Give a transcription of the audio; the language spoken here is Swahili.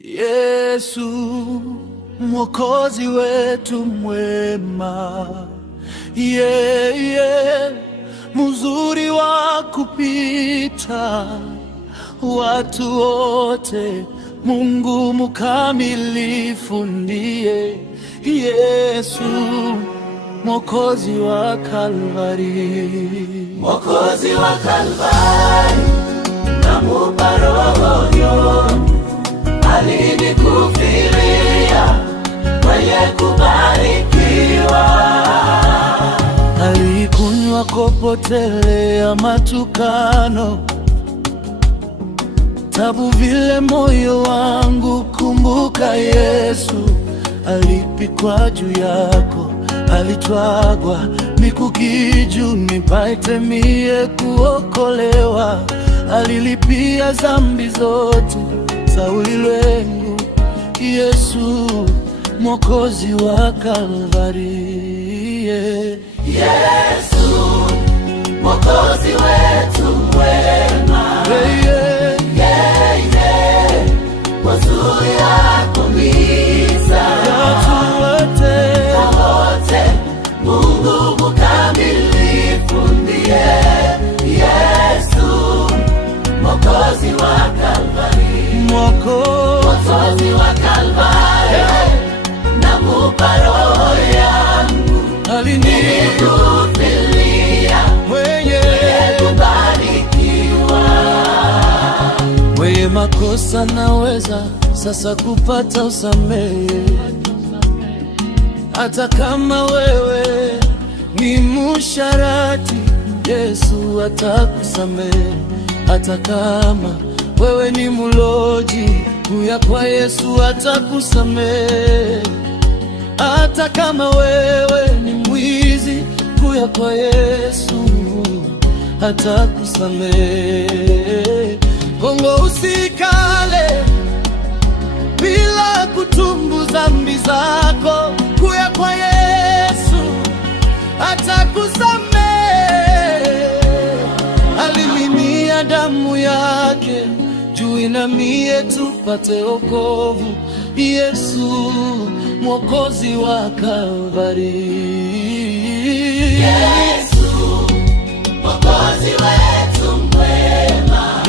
Yesu Mwokozi wetu mwema, yeye mzuri wa kupita watu wote, Mungu mkamilifu ndiye Yesu Mwokozi wa Kalvari, Mwokozi wa Kalvari, namupa roho alinikufiria mwenye kubarikiwa. Alikunywa kopo tele ya matukano, tabu vile moyo wangu. Kumbuka Yesu alipikwa juu yako, alitwagwa mikuki juu nipate mie kuokolewa. Alilipia dhambi zote za ulimwengu, Yesu Mwokozi wa Kalvari. Yesu Mwokozi wetu mwema, mazuri yako misa wote, Mungu mkamilifu ndiye Yesu Mwokozi wa Kalvari, Mwokozi wa Kalvari, namupa roho yangu alinikufiria mwenye kubarikiwa. Mwenye makosa naweza sasa kupata usamehe, hata kama wewe ni musharati, Yesu atakusamehe. Hata kama wewe ni muloji, kuya kwa Yesu atakusamehe. Hata kama wewe ni mwizi, kuya kwa Yesu atakusamehe. Kongo usikale bila kutumbu dhambi zako, kuya kwa Yesu atakusamehe. Alimimia damu yake juu na mie tupate wokovu, Yesu Mwokozi wa Kalvari. Yesu Mwokozi wetu mwema,